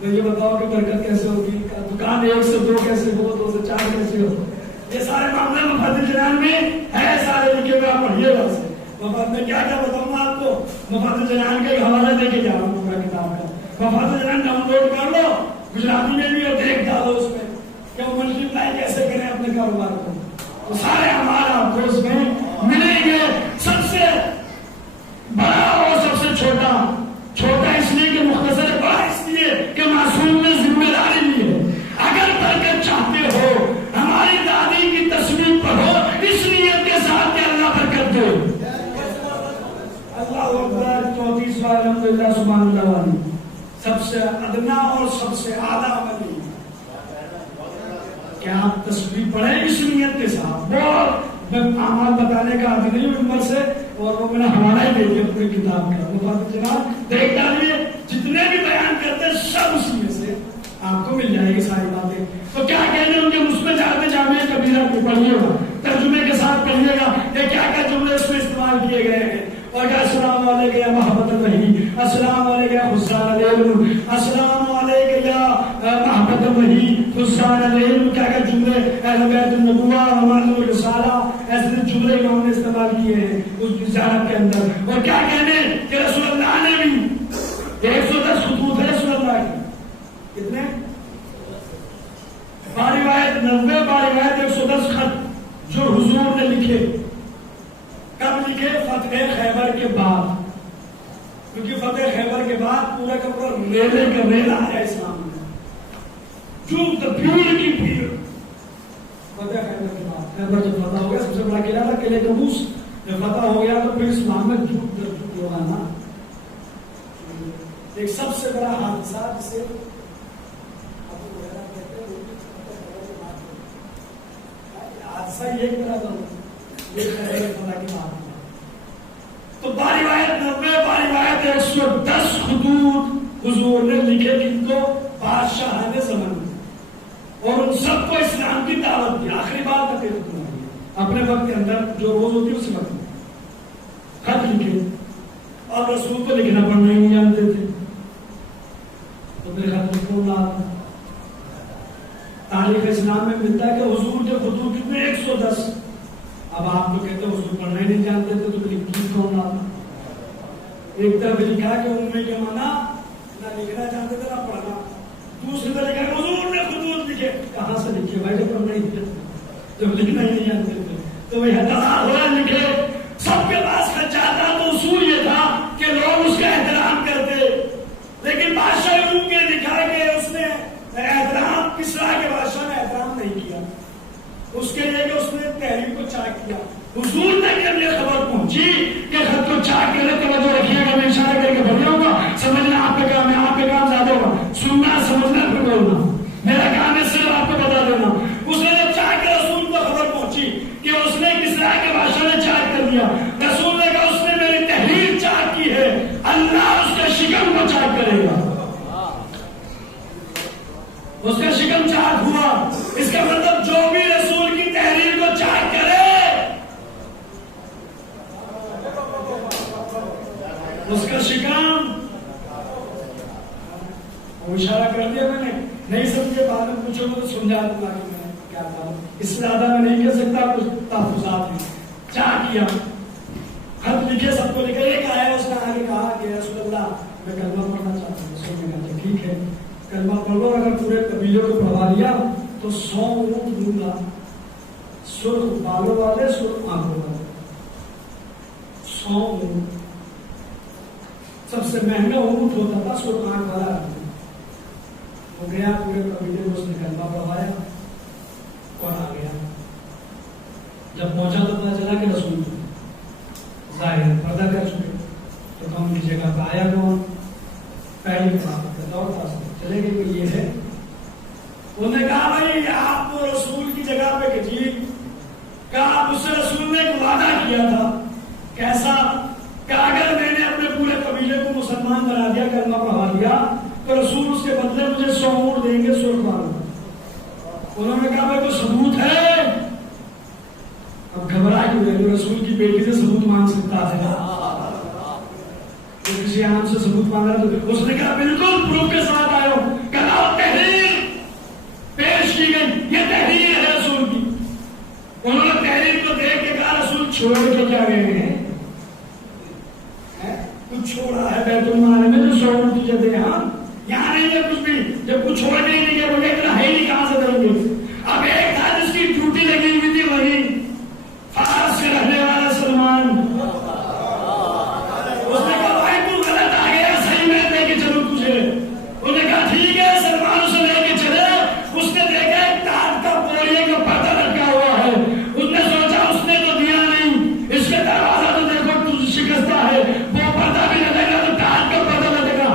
تو یہ بتاؤ کہ برکت کیسے ہوگی، دکان 1 سے 2 کیسے ہو، 2 سے 4 کیسے سمجھتے ہو؟ یہ سارے معاملے مفاد جنان میں ہے، سارے لکھے ہوئے، آپ پڑھیے گا اسے۔ مفاد میں کیا کیا بتاؤں گا آپ کو؟ مفاد جنان کا ایک حوالہ دے کے جا رہا ہوں پورا کتاب کا۔ مفاد جنان ڈاؤن لوڈ کر لو گجراتی میں بھی، اور دیکھ ڈالو اس میں کہ وہ ملٹیپلائی کیسے کریں اپنے کاروبار کو، وہ سارے ہمارا آپ کو اس میں ملیں گے۔ سب سے بڑا اور سب سے چھوٹا، چھوٹا اس لیے کہ مختصر، بڑا اس لیے کہ معصوم نے ذمہ داری لی ہے۔ اگر برکت چاہتے ہو ہماری دادی کی تصویر پڑھو اس نیت کے ساتھ کہ اللہ برکت دے۔ اللہ اکبر، 34 بار الحمدللہ سبحان اللہ والی، سب سے ادنا اور سب سے اعلیٰ عمل کہ آپ تصویر پڑھیں اس نیت کے ساتھ۔ بہت میں اعمال بتانے کا عادی نہیں ہوں عمر سے، اور وہ میں نے حوالہ ہی دے دیا پوری کتاب کا۔ مفاد جنان دیکھ ڈالیے، جتنے بھی بیان کرتے ہیں سب اسی میں سے آپ کو مل جائے گی ساری باتیں۔ تو کیا کہنے ان کے مسلم جاتے جامعہ کبیرہ کو پڑھیے گا، ترجمے کے ساتھ پڑھیے گا کہ کیا کیا جملے اس میں استعمال کیے گئے ہیں۔ اور کہ السلام علیکم یا محبت الوحی، السلام علیکم یا حسان العلم، السلام علیکم یا محبت الوحی، حسان العلم، کیا کیا جملے اہل بیت النبوہ امانت الرسالہ، ایسے جملے انہوں نے استعمال کیے ہیں اس زیارت کے اندر۔ اور کیا کہنے کہ رسول اللہ نے بھی 110 خطوط ہے رسول اللہ کی، کتنے؟ باروایت 90، باروایت 110 خط جو حضور نے لکھے۔ کب لکھے؟ فتح خیبر کے بعد، کیونکہ فتح خیبر کے بعد پورا کا پورا ریلے کا ریلا ہے اسلام میں، جو بھیڑ کی بھیڑ۔ فتح خیبر کے بعد، خیبر جب فتح ہو گیا، سب سے بڑا قلعہ تھا قلعہ قبوس، جب فتح ہو گیا تو پھر اسلام میں جھوٹ در جھوٹ ہوگا نا۔ ایک سب سے بڑا حادثہ جسے حادثہ یہ کرا تھا، یہ خدا کی بات۔ تو باروایت 90، باروایت 110 خطوط حضور نے لکھے جن کو بادشاہ زمن میں، اور ان سب کو اسلام کی دعوت دی۔ آخری بات تک اپنے وقت کے اندر جو روز ہوتی ہے اسی وقت میں خط لکھے، اور رسول کو لکھنا پڑھنا ہی نہیں جانتے تھے، تو میرے خط لکھو نہ آتا۔ تاریخ اسلام میں ملتا ہے کہ حضور کے خطوط کتنے؟ 110۔ اب آپ جو کہتے ہیں حضور پڑھنا ہی نہیں جانتے تھے تو کون آتا؟ ایک طرف لکھا کہ امّی کے مانا نہ لکھنا جانتے تھے نہ پڑھنا، دوسری طرف لکھا کہ حضور نے خطوط لکھے۔ کہاں سے لکھے بھائی جب پڑھنا ہی نہیں جانتے، جب لکھنا ہی نہیں جانتے تھے تو وہ ہزار ہوا لکھے۔ سب کے پاس خط جاتا تو اصول یہ تھا کہ لوگ اس کا احترام کرتے، لیکن بادشاہ روم کے لکھا کہ اس نے احترام، کسرا کے بادشاہ نے احترام نہیں کیا، اس کے لیے کہ اس نے تحریر کو چاک کیا۔ حضور تک جب یہ خبر پہنچی کہ خط کو چاک کرنے توجہ رکھیے گا، میں اشارہ کر کے بڑھ جاؤں گا، سمجھنا آپ کا کام ہے، آپ کا کام زیادہ ہوگا، سننا سمجھنا پھر بولنا، میرا کام ہے صرف آپ کو بتا دینا۔ اس نے جب چاک کر رسول کو خبر پہنچی کہ اس نے کسرا کے بادشاہ نے چاک کر دیا، رسول نے کہا اس نے میری تحریر چاک کی ہے، اللہ اس کے شکم کو چاک کرے گا۔ اس کا شکم چاک ہوا، اس کا مطلب جو بھی رسول کی تحریر کو چاک کرے اس کا شکم، وہ اشارہ کر دیا میں نے، نہیں سمجھے بعد میں پوچھو تو سمجھا دوں گا کہ میں کیا کہا، اس سے زیادہ میں نہیں کہہ سکتا، کچھ تحفظات ہیں۔ چاک کیا، خط لکھے، سب کو لکھے، ایک آیا اس نے آگے کہا کہ رسول اللہ میں کلمہ پڑھنا چاہتا ہوں۔ رسول نے کہا ٹھیک ہے کلمہ پڑھ لو، اگر پورے قبیلے کو پڑھوا دیا تو 100 اونٹ دوں گا، سرخ بالوں والے سرخ آنکھوں والے، 100 اونٹ، سب سے مہنگا اونٹ ہوتا تھا سرخ آنکھ والا۔ وہ گیا پورے قبیلے کو، اس نے کلمہ پڑھوایا اور آ گیا۔ جب پہنچا تو پتا چلا کہ رسول ظاہر پردہ کر چکے، تو کون کی جگہ پہ آیا کون؟ پہلی بات دور تھا، چلے گئے کہ یہ ہے۔ انہوں نے کہا بھائی آپ کو رسول کی جگہ پہ کھجی، کہا آپ اس سے رسول نے ایک وعدہ کیا تھا، کیسا؟ کہ اگر میں نے اپنے پورے قبیلے کو مسلمان بنا دیا، کلمہ پڑھا دیا، تو رسول اس کے بدلے مجھے 100 اونٹ دیں گے سرخ والوں۔ انہوں نے کہا بھائی کوئی ثبوت ہے؟ اب گھبرا کیوں رہے؟ رسول کی بیٹی سے ثبوت مانگ سکتا ہے، کسی عام سے ثبوت مانگا تو اس نے کہا بالکل پروف کے ساتھ آئے ہو، کہا تحریر پیش کی گئی، یہ تحریر ہے رسول کی۔ انہوں نے تحریر کو دیکھ کے کہا رسول چھوڑ کے کیا گئے ہیں؟ کچھ چھوڑا ہے بیت المال میں جو 100 اونٹ تجھے دے، ہاں یہاں نہیں ہے کچھ بھی، جب کچھ چھوڑ کے نہیں گیا مجھے اتنا ہے ہی نہیں، کہاں سے دیں گے؟ اب ایک تھا جس کی ڈیوٹی لگی ہوئی تھی، وہی فارس سے رہنے والا سلمان، اس نے کہا بھائی تو غلط آ گیا، صحیح میں لے کے چلو تجھے۔ انہوں نے کہا ٹھیک ہے، سلمان اسے لے کے چلے۔ اس نے دیکھا ایک ٹاٹ کا پوڑیے کا پردہ لٹکا ہوا ہے، اس نے سوچا اس نے تو دیا نہیں، اس کے دروازہ تو دیکھو شکستہ ہے، وہ پردہ بھی نہ لگا تو ٹاٹ کا پردہ نہ لگا۔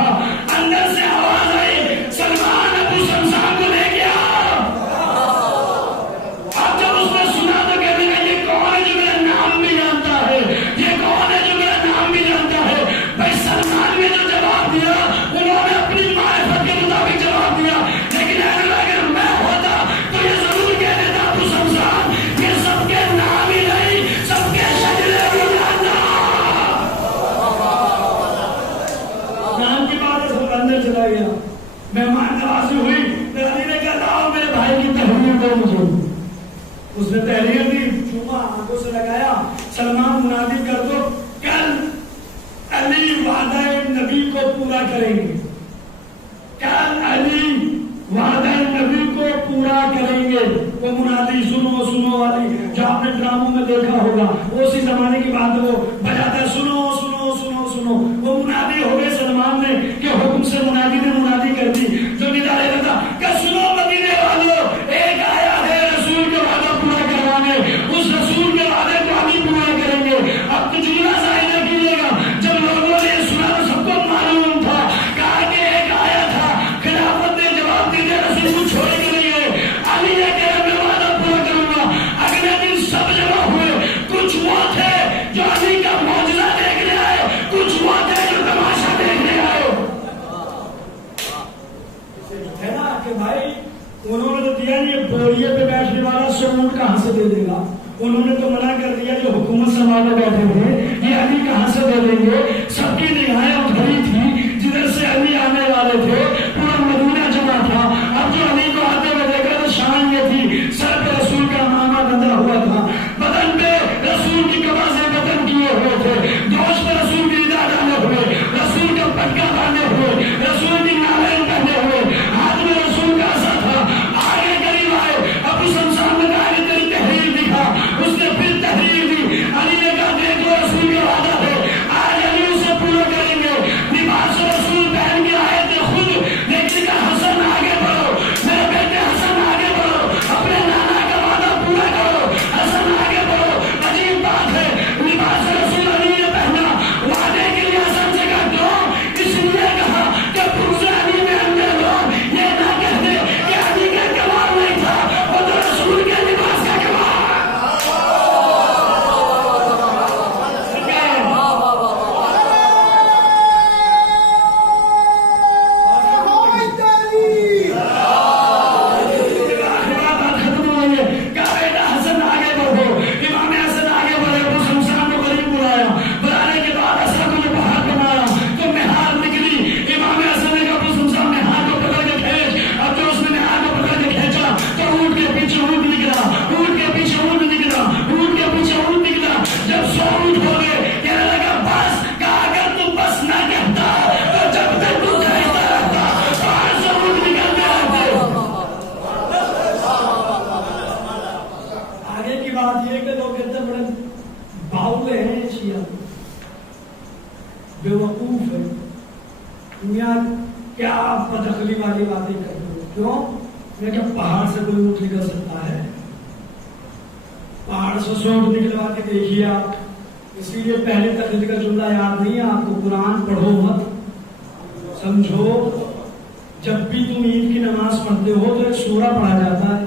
اندر سے آواز آئی سلمان ابو شمشاد کو لے کے آؤ۔ اب جب اس نے سنا تو کہنے لگا یہ کون ہے جو میرا نام بھی جانتا ہے، یہ کون ہے جو میرا نام بھی جانتا ہے؟ بھائی سلمان نے جو جواب دیا انہوں نے اپنی معرفت کے مطابق جواب دیا، لیکن اگر میں ہوتا تو یہ ضرور کہہ دیتا ابو شمشاد یہ سب کے نام ہی نہیں، سب کے شجرے بھی جانتا۔ نام کی بات ہے، سب اندر چلا گیا، مہمان نوازی ہوئی، نانی نے کہا لاؤ میرے بھائی کی تحریر دو مجھے۔ اس نے تحریر دی، چوما آنکھوں سے لگایا، سلمان منادی کر دو کل علی وعدہ نبی کو پورا کریں گے، کل علی وعدہ نبی کو پورا کریں گے۔ وہ منادی سنو سنو والی جو آپ نے ڈراموں میں دیکھا ہوگا، اسی زمانے کی بات وہ بجاتا ہے سنو سنو سنو سنو۔ وہ منادی ہو گئے سلمان نے کہ حکم سے منادی نے منادی کر دی، جو ندا رہتا تھا کہ سنو مدینے والوں، ایک آیا ہے رسول کے وعدہ پورا کروانے، اس رسول کے وعدے کو ابھی پورا کریں گے۔ اب تو جملہ ظاہر نہ کیجیے گا، جب لوگوں نے سنا تو سب کو معلوم تھا، کہا کہ ایک آیا تھا، خلافت نے جواب دیا رسول کو چھوڑ کے نہیں گئے، علی نے کہا میں وعدہ پورا کروں گا۔ اگلے دن سب جمع ہوئے، کچھ وہ تھے جو علی کا معجزہ دیکھنے آئے، کچھ وہ تھے جو تماشا دیکھنے آئے۔ ہے نا کہ بھائی انہوں نے تو دیا نہیں، بوریے پہ بیٹھنے والا 100 اونٹ کہاں سے دے دے گا؟ انہوں نے تو منع کر دیا، جو حکومت سنبھالے بیٹھے تھے یہ علی کہاں سے دے دیں گے؟ سب کی نگاہیں ادھری تھی، جدھر سے علی آنے والے تھے پورا مدینہ جمع تھا۔ اب جو علی کو آتے ہوئے دیکھا تو شان یہ تھی، سر پہ رسول کا امامہ بندھا ہوا تھا، بدن پہ رسول کی کبازیں بطن کیے ہوئے تھے، دوش پہ رسول کی ردا ڈالے ہوئے، رسول کا پٹکا باندھے ہوئے، رسول کی نالین پہنے ہوئے، ہاتھ میں رسول کا عصا تھا۔ آگے قریب آئے، ابو شمشاد نے کہا کہ تیری تحریر دکھا، اس نے پھر تحریر دی۔ علی نے کہا دیکھو رسول کا وعدہ ہے، آج علی اسے پورا کریں گے۔ لباس رسول پہن کے آئے تھے خود، لیکن کہا حسن آگے بڑھو، میرے بیٹے حسن آگے بڑھو، اپنے نانا کا وعدہ پورا کرو، حسن آگے بڑھو۔ عجیب بات ہے، لباس رسول علی نے پہنا، وعدے کے لیے حسن سے کہا کیوں؟ اس لیے کہا کہ پروز علی میں اندر لوگ یہ نہ کہتے کہ علی کا کمال نہیں تھا، وہ تو رسول کے لباس کا کمال۔ بیوقوف ہے، دنیا کیا بدعقلی والی باتیں کر رہے ہو؟ کیوں؟ میں کیا پہاڑ سے کوئی اونٹ نکل سکتا ہے؟ پہاڑ سے 100 اونٹ نکلوا کے دیکھیے آپ۔ اسی لیے پہلے تقریر کا جملہ یاد نہیں ہے آپ کو، قرآن پڑھو مت، سمجھو۔ جب بھی تم عید کی نماز پڑھتے ہو تو ایک سورہ پڑھا جاتا ہے،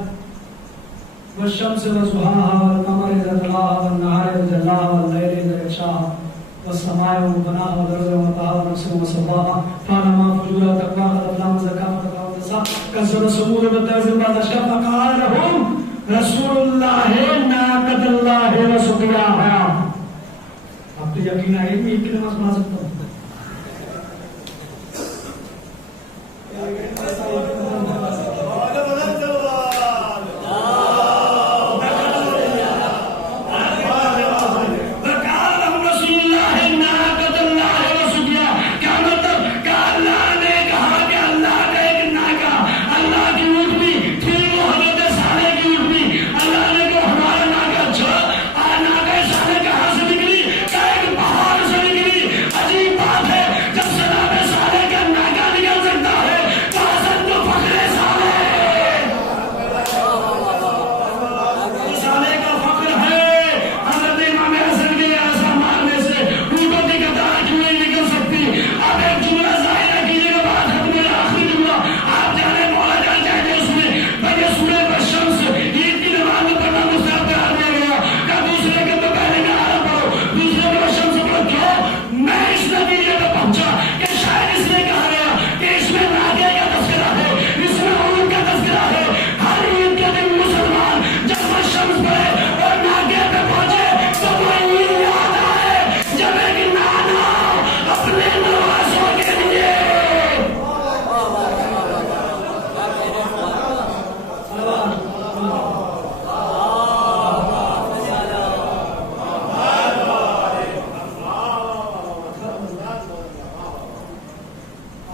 والشمس وضحاها والقمر اذا تلاها والنهار اذا جلاها والليل اذا يغشاها والسماء وبناها والارض وطاها ونفس وسواها فعلما فجورها وتقواها قد افلح من زكاها وقد خاب من دساها كذب ثمود بالتكذيب بعد اشراف فقال لهم رسول الله ناقة الله وسقياها۔ اب تو یقین آئے کہ عید کی نماز پڑھا سکتا ہوں۔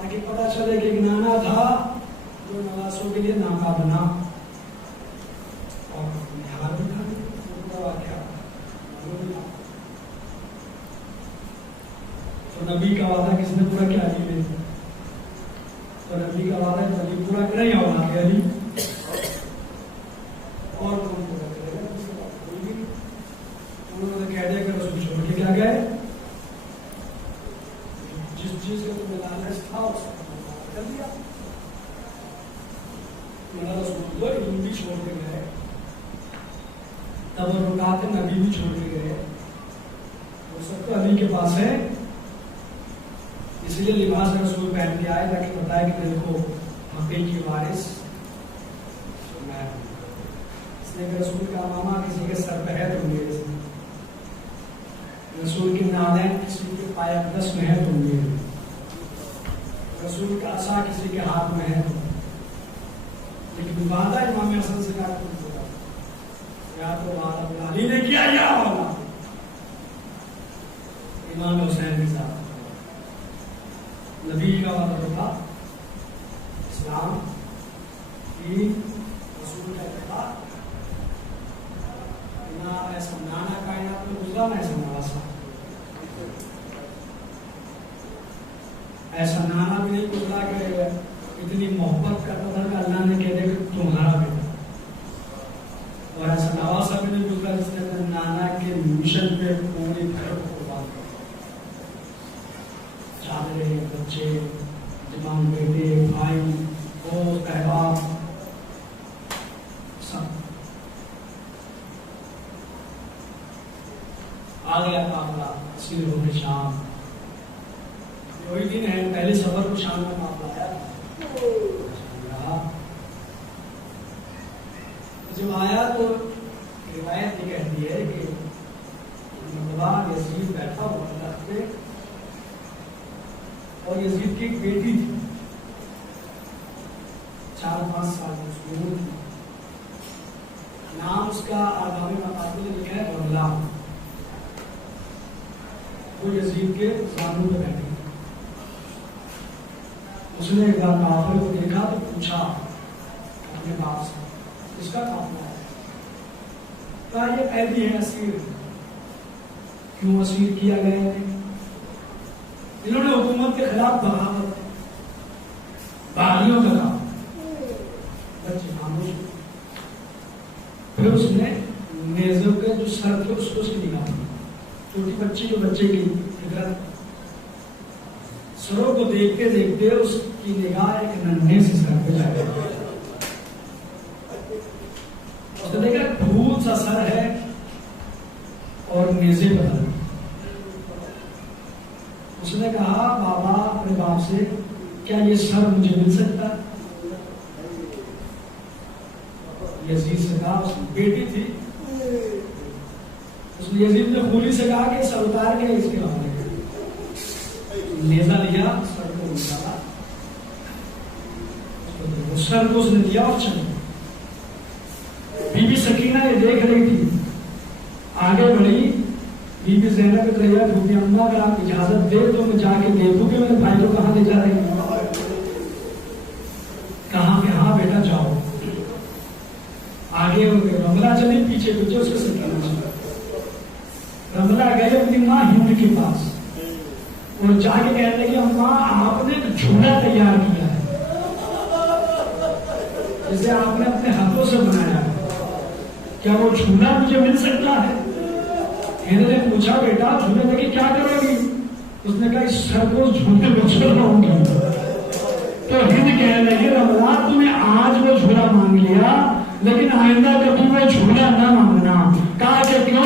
آگے پتا چلے کہ ایک نانا تھا جو نواسوں کے لیے ناکا بنا اور نہار بھی تھا واقعہ تو نبی کا وعدہ کس نے پورا کیا علی نے؟ تو نبی کا وعدہ نبی پورا کرے ہوگا کہ علی اور کون پورا کرے گا؟ انہوں نے کہہ دیا کہ رسول چھوڑ کے کیا گئے؟ جس چیز کا تمہیں لالچ تھا اس کو کر دیا. میرا رسول کو علم بھی چھوڑ کے گئے, تبرکات نبی بھی چھوڑ کے گئے. وہ سب تو علی کے پاس ہے, اس لیے لباس رسول پہن کے آئے تاکہ بتائے کہ دیکھو حقیقی وارث میں ہوں. اس لیے کہ رسول کا امامہ کسی کے سر پہ ہے تو میرے سے, رسول کے نالین کسی کے پائے اقدس میں ہے تو میرے, رسول کا عصا کسی کے ہاتھ میں ہے. لیکن وعدہ امام حسن سے کہا یا تو وعدہ علی نے کیا یا والا امام حسین کے ساتھ. نبی کا وعدہ تھا اسلام کی, رسول کا اتباع, نہ ایسا نانا کائنات میں گزرا نہ ایسا نواسا. ایسا نانا بھی نہیں گزرا کہ اتنی محبت کرتا تھا کہ اللہ نے کہہ دیا کہ تمہارا بیٹا, اور ایسا نواسا بھی نہیں گزرا جس نے اپنے نانا کے مشن پہ پوری گھر کو قربان کیا. چادریں, بچے, تمام بیٹے, بھائی, دوست, احباب سب. آ گیا معاملہ اسیر ہو کے شام, وہی دن ہے پہلے سفر کو شام میں معاملہ آیا. جب آیا تو روایت یہ کہتی ہے کہ یزید بیٹھا ہوا درخت پہ, اور یزید کی ایک بیٹی تھی 4-5 سال کی, اس کی عمر تھی. نام اس کا آدمی مقابل میں لکھا ہے رملہ. وہ یزید کے زانوں پہ بیٹھی. اس نے ایک بار کافر کو دیکھا تو پوچھا اپنے باپ سے اس کا قافلہ ہے, کہا یہ قیدی ہے, اسیر. کیوں اسیر کیا گیا ہے؟ انہوں نے حکومت کے خلاف بغاوت, باغیوں کا کام. بچے خاموش. پھر اس نے نیزوں کے جو سر تھے اس کو اس کی نگاہ دی. چھوٹی بچی جو بچے کی فطرت, سروں کو دیکھتے دیکھتے اس کی نگاہ ایک ننھے سے سر پہ جا گئی. اس نے دیکھا بھوت سا سر ہے اور نیزے بدل. اس نے کہا بابا اپنے باپ سے, کیا یہ سر مجھے مل سکتا؟ یزید سے کہا, اس کی بیٹی تھی, اس نے یزید نے خولی سے کہا کہ سر اتار کے اس کے حوالے کر. نیزہ لیا, سر کو نکالا, سر کو اس نے دیا اور چل. بی بی سکینہ یہ دیکھ رہی تھی, آگے بڑھی. بی بی زینب کو کہا کہ اماں اگر آپ اجازت دے تو میں جا کے دیکھوں کہ میرے بھائی کو کہاں لے جا رہی ہیں. کہاں کہ ہاں بیٹا جاؤ. آگے رملہ چلی, پیچھے پیچھے اس سے سکینہ چلا. رملہ گئے اپنی ماں ہند کے پاس اور جا کے کہتے کہ اماں آپ نے ایک جھولا تیار کیا ہے جسے آپ نے اپنے ہاتھوں سے بنایا ہے, کیا وہ جھولا مجھے مل سکتا ہے؟ ہند نے پوچھا بیٹا جھولے میں کیا کرو گی؟ اس نے کہا اس سر کو جھولے میں چھوڑاؤں گی. تو ہند کہہ رہی ہے رملہ تمہیں آج وہ جھولا مانگ لیا لیکن آئندہ کبھی وہ جھولا نہ مانگنا. کہا کہ کیوں؟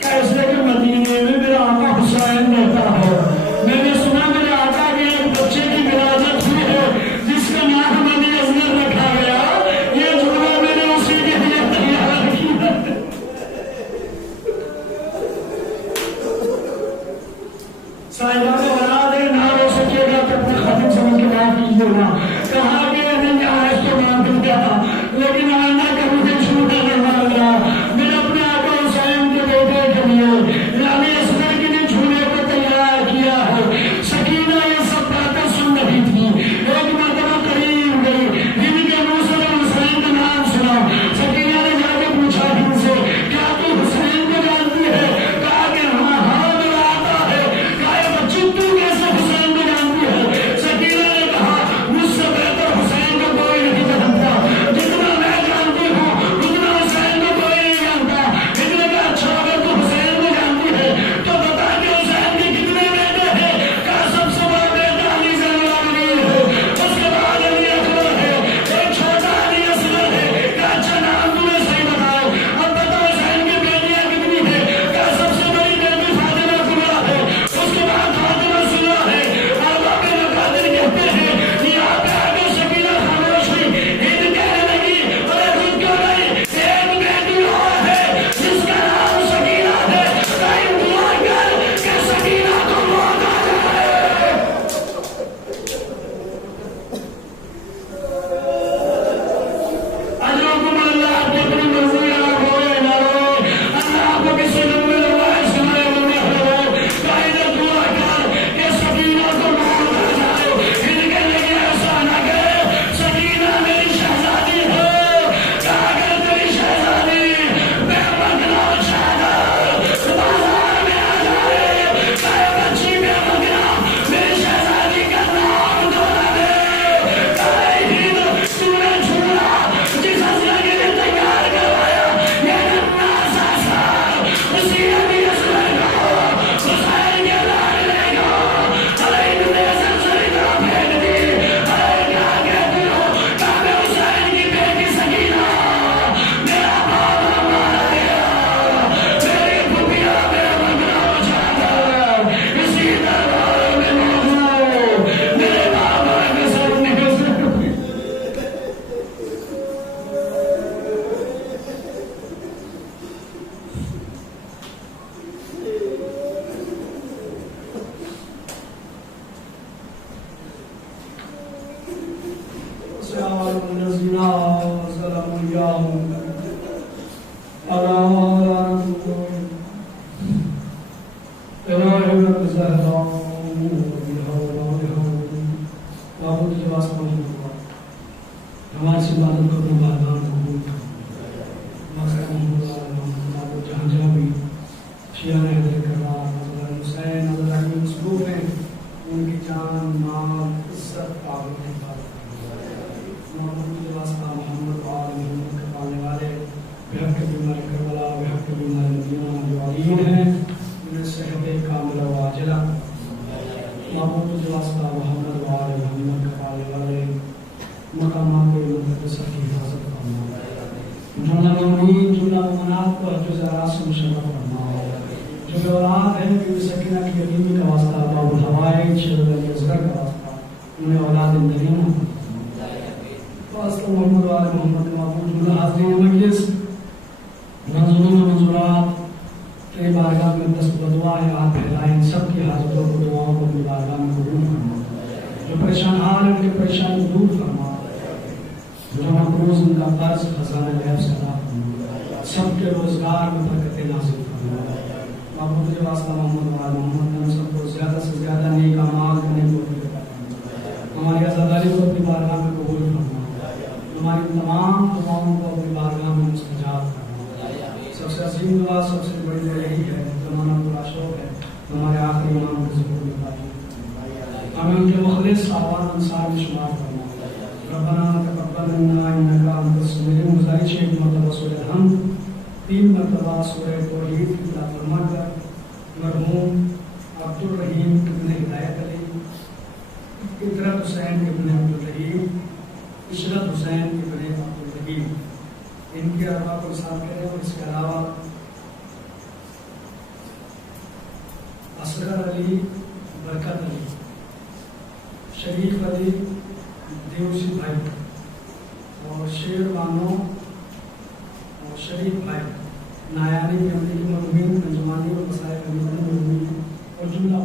کہ اس لیے کہ مدینے میں میرا آقا حسین رہتا ہے. میں نے سنا میرے آقا کے ایک بچے کی ولادت ہوئی ہے جس کا نام بنی اصغر رکھا گیا. یہ جھولا میں نے اسی کے لیے تیار کیا. صاحبان اولاد ہے, نہ ہو سکے گا تو اپنے خاتم سمجھ کے معاف کیجیے گا. کہا کہ نہیں آج تو معاف کیا لیکن آئندہ کبھی بھی ہماری سے عبادت کو اپنے بارگاہ میں قبول کر جہاں جہاں بھی شیعہ نے حضرت کروا حضرت حسین حضرت علی مصروف ہیں ان کی جان مال عزت تعلق محمد محمد کے پالنے والے بحق بیمار کربلا بحق بیمار مدینہ جو علیم ہیں انہیں صحت کاملہ و عاجلہ محمد واسطہ محمد محمد کے پالنے والے مقامات مقدسہ کی حفاظت فرما جملہ مومنین جملہ مومنات کو حجز راس مشرف فرما جو بے اولاد ہیں کہ سکینہ کی یقینی کا واسطہ باب الحوائج شرد ازغر کا واسطہ انہیں اولاد اندرین واسطہ محمد وآل محمد محمود جملہ حاضرین مجلس منظورین و منظورات کے بارگاہ میں دست بدعا ہے آپ پھیلائیں سب کی حاضروں کو دعاؤں کو اپنی بارگاہ میں قبول فرما جو پریشان حال ان کے پریشانی دور فرما جو مقروض ان کا قرض خزانہ غیب سے عطا فرما سب کے روزگار میں برکت نازل فرما محمود کے واسطہ محمد وآل محمد نے ہم سب کو زیادہ سے زیادہ نیک اعمال کرنے کو عطا فرما ہماری عزاداری کو اپنی بارگاہ میں قبول فرما ہماری تمام دعاؤں کو اپنی بارگاہ میں مستجاب فرما سب سے عظیم دعا سب سے بڑی دعا یہی ہے زمانہ پورا شوق ہے ہمارے آخری امام کے ذکر میں بات ہمیں ان کے مخلص آوان انصار میں شمار کرنا ربنا تقبل منا انك انت السميع العليم گزارش ہے کہ مرتبہ سورہ الحمد 3 مرتبہ سورہ توحید کی تلاوت فرما کر مرحوم عبد الرحیم ابن ہدایت علی اطرت حسین ابن عبد الرحیم عشرت حسین ابن عبد الرحیم ان کی ارواح کو ساتھ کریں اور اس کے علاوہ اصغر علی برکت علی شریف علی دیوسی بھائی اور شیر بانو اور شریف بھائی نایانی فیملی کی مرحومین انجمانی اور مسائل اور جملہ